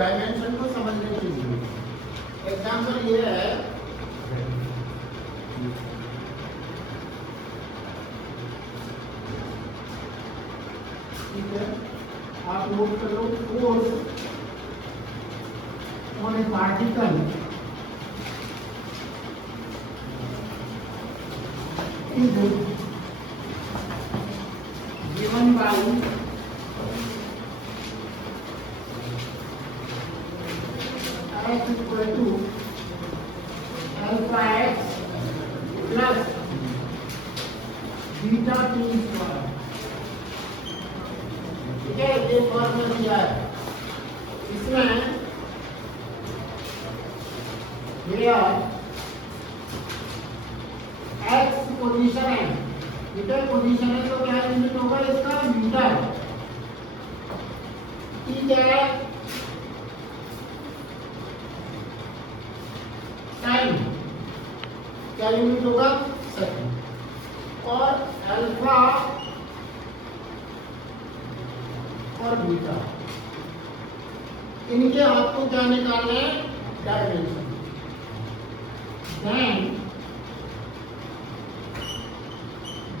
Dimension को समझने के लिए एग्जाम्पल ये है, ठीक है, आप नोट कर लो, force on a particle is given by x equal to alpha x plus beta t square. ठीक है, ये फॉर्मूला दिया है, इसमें एक्स पोजीशन है, मीटर पोजीशन है, तो क्या यूनिट होगा इसका? मीटर। टी क्या है? टाइम। क्या यूनिट होगा? सेकंड। और अल्फा और बीटा, इनके आपको क्या निकालना है? Dimension. Then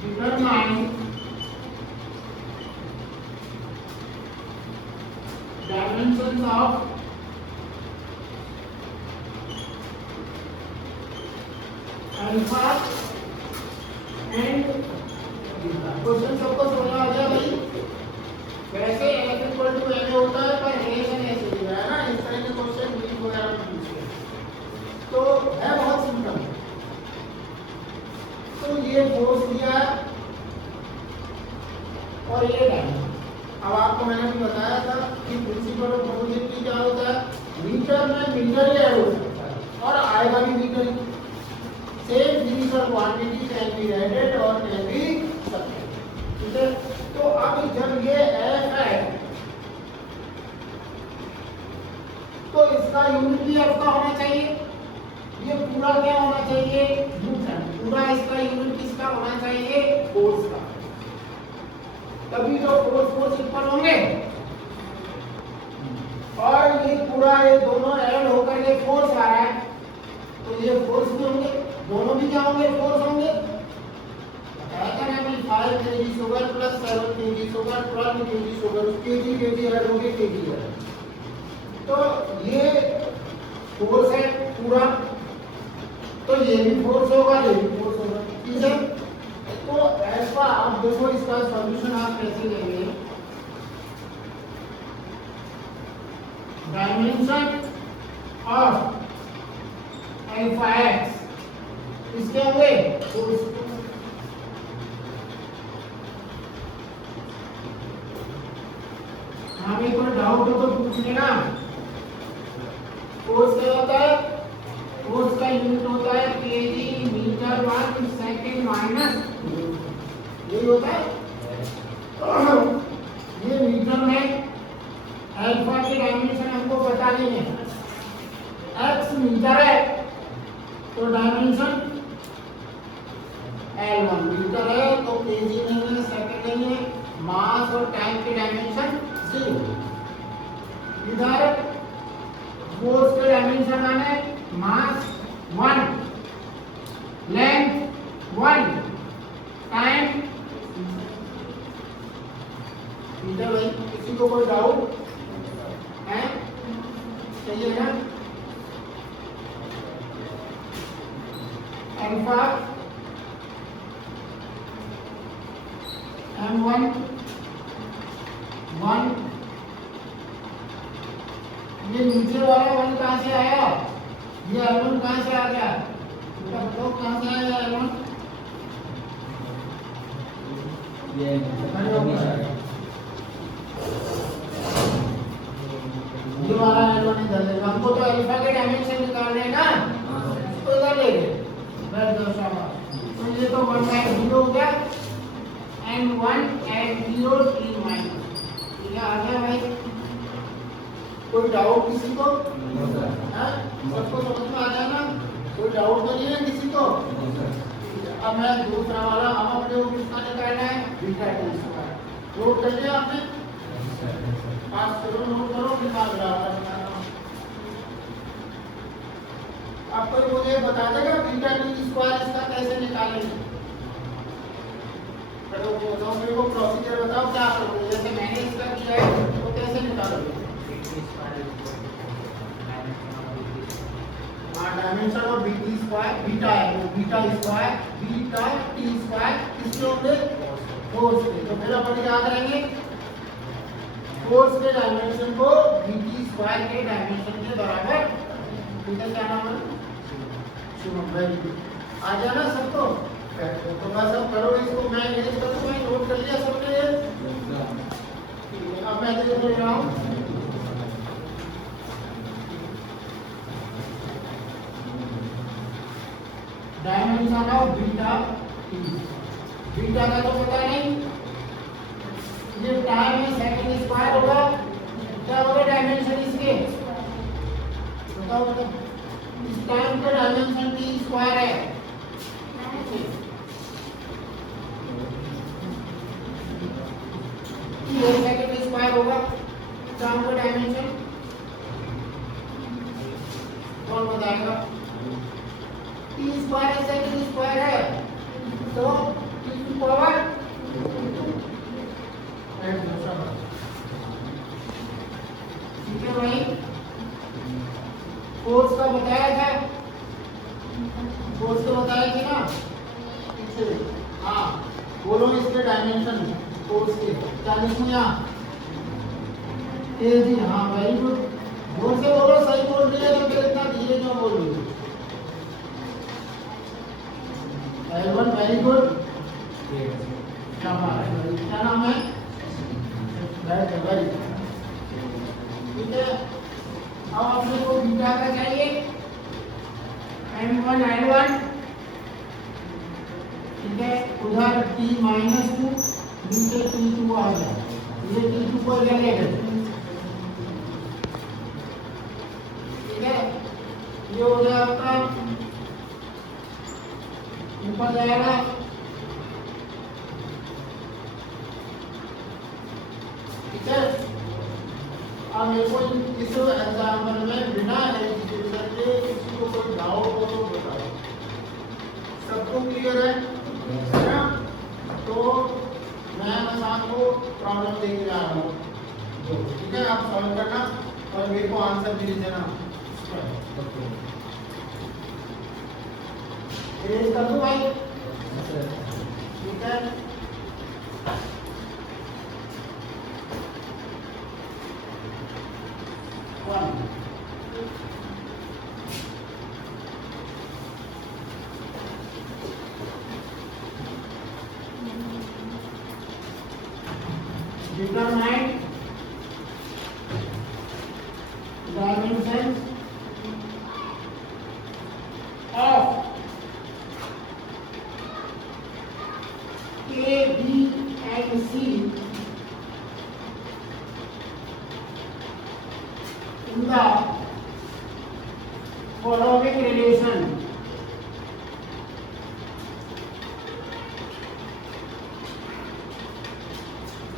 determine dimensions of alpha and beta। Question सबको समझ आ गया भाई? वैसे f इक्वल टू n होता है, पर रिलेशन ऐसे दिया है ना, इस तरह के क्वेश्चन इंग्लिश वगैरह में पूछते हैं, तो है बहुत सिंपल। तो ये फोर्स दिया है और ये डायमेंशन। अब आपको मैंने भी बताया था कि प्रिंसिपल ऑफ ऑपोजिट क्या होता है? मीटर में मीटर ही ऐड हो सकता है और आएगा भी मीटर ही। Same physical quantity can be added और कैन बी सब्ट्रैक्टेड। ठीक है, तो अब जब ये एफ है तो इसका यूनिट भी आपका होना चाहिए। ये पूरा क्या होना चाहिए? न्यूटन। पूरा इसका यूनिट किसका होना चाहिए? फोर्स का। तभी तो फोर्स इक्वल होंगे, और ये पूरा ये दोनों ऐड होकर ये फोर्स आ रहा है, तो ये फोर्स भी होंगे, दोनों भी क्या होंगे? फोर्स होंगे। बताया ना कि 5 kg sugar plus 7 kg sugar 12 kg sugar, KG add होंगे, केजी ऐड। तो ये फोर्स है पूरा, तो ये भी फोर्स होगा, ये भी फोर्स होगा। ठीक है, तो ऐसा आप देखो, इसका सॉल्यूशन आप कैसे लेंगे? डायमेंशन ऑफ अल्फा एक्स इसके होंगे फोर्स। हमें कोई डाउट हो तो पूछ लेना। फोर्स क्या होता है? फोर्स का यूनिट होता है KG meter one second minus, यही होता है। ये मीटर में अल्फा के डायमेंशन हमको पता नहीं है, एक्स मीटर है तो डायमेंशन L1 मीटर है, तो केजी नहीं है, सेकंड नहीं है, मास और टाइम के डायमेंशन 0। इधर फोर्स के डायमेंशन आने मास 1, लेंथ 1, टाइम। इधर भाई किसी को कोई डाउट है? सही है ना? अल्फा m1 1, ये नीचे वाला 1 कहाँ से आया? ये L1 कहाँ से आ गया? बेटा बताओ कहाँ से आया L1? ये वाला L1 इधर ले, हमको तो अल्फा के डायमेंशन निकालने हैं ना, तो इधर ले गए। बैठ जाओ शाबाश। तो ये तो 1/0 हो गया, and 1 and 0 3 माइनस। ठीक है, आ गया भाई? कोई डाउट किसी को? हाँ, सबको समझ में आ गया ना? कोई डाउट तो नहीं है किसी को? अब मैं दूसरा वाला, हम अपने को किसका निकालना है? Beta T square. नोट कर लिया आपने? पास करो, नोट करो, दिमाग लगाओ। कोई मुझे बता देगा बीटा टी स्क्वायर इसका कैसे निकालेंगे? तो मेरे को प्रोसीजर बताओ क्या करोगे? जैसे मैंने इसका किया है तो कैसे निकालोगे? Dimension of BT square beta है वो beta square beta T square किसके होंगे? फोर्स के। तो फिर अपन क्या करेंगे? फोर्स के डायमेंशन को बीटी स्क्वायर के डायमेंशन के बराबर। ठीक है, क्या नाम है? शुभम। Very good. आ जाना सबको? तो बस अब करो इसको। मैं ये कर दूं, मैं नोट कर लिया सबने ये। ठीक है, अब मैं देख रहा हूं dimension of beta T. Beta का तो पता नहीं, ये टाइम है सेकंड स्क्वायर होगा। क्या होगा डायमेंशन इसके? बताओ बताओ। इस टाइम का डायमेंशन टी स्क्वायर है। ये सेकंड स्क्वायर होगा टाइम का डायमेंशन। कौन बताएगा? टी स्क्वायर सेकंड स्क्वायर है तो टी टू पावर ठीक है भाई। फोर्स का बताया था, फोर्स का बताया था ना पीछे। हाँ बोलो इसके डायमेंशन फोर्स के 40 में। जी हाँ वेरी गुड। जोर से बोलो, सही बोल रही है तो फिर इतना धीरे क्यों बोल रही है? L1 very good. क्या नाम है? वेरी ठीक है। अब आप लोग को बीटा का चाहिए M1 L1। ठीक है, उधर T -2 नीचे T2 आ जाए। ये T2 को ले लेंगे। ठीक है, ये हो गया आपका ऊपर जाएगा। ठीक है, अब मेरे को इस एग्जाम्पल में बिना एजुकेशन के किसी को कोई डाउट हो तो बताओ। सबको क्लियर है ना? तो मैं बस आपको प्रॉब्लम देके जा रहा हूँ। ठीक है, आप सॉल्व करना और मेरे को आंसर भी देना। इरेज कर दूं भाई? ठीक है, determine dimensions of A, B and C in the following relation.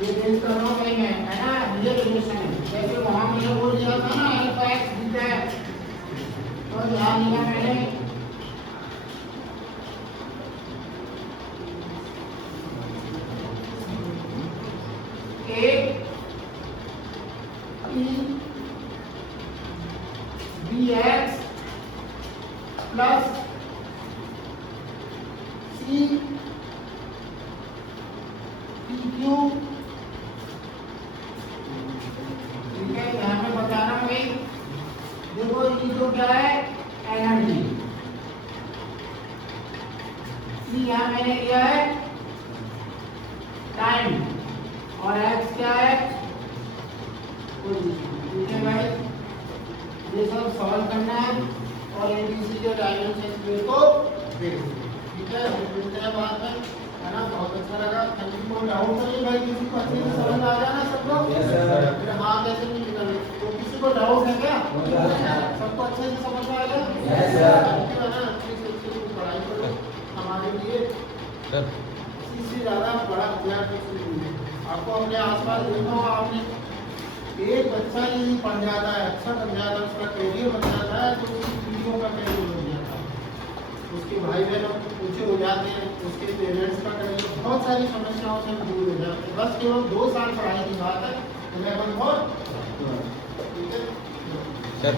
ये बेस कर रहा हूँ कहीं मैं, है ना? ये रिलेशन है। जैसे वहां मैंने बोल दिया था ना अल्फा एक्स बीटा एक्स, तो ध्यान दिया मैंने। A P B x plus C P Q। ठीक है, यहाँ पे बताना भाई। देखो ये जो क्या है एनर्जी, यहाँ मैंने लिया है टाइम और एक्स क्या है? ठीक है भाई, ये सब सॉल्व करना है और एबीसी के डायमेंशन को देखो। ठीक है, मिलते हैं बाद में, है ना? बहुत अच्छा लगा। कहीं कोई डाउट तो नहीं भाई? किसी को अच्छे से समझ आ जाना सब लोग? फिर हाँ कैसे नहीं निकल? तो किसी को डाउट है क्या? सबको अच्छे से समझ में आ गया? है ना? अच्छी से पढ़ाई करो हमारे लिए। इससे ज़्यादा बड़ा अध्ययन कुछ नहीं है। आपको अपने आसपास देखना होगा, आपने एक बच्चा यही पढ़ जाता है, अच्छा बन जाता है, उसका कैरियर बन जाता है, तो उसी वीडियो का कैरियर बन जाता है। जाते हैं, उसके पेरेंट्स का करेंगे, बहुत सारी समस्याओं से हम दूर हो जाते हैं। बस केवल 2 साल पढ़ाई की बात है, 11 और 12। ठीक है सर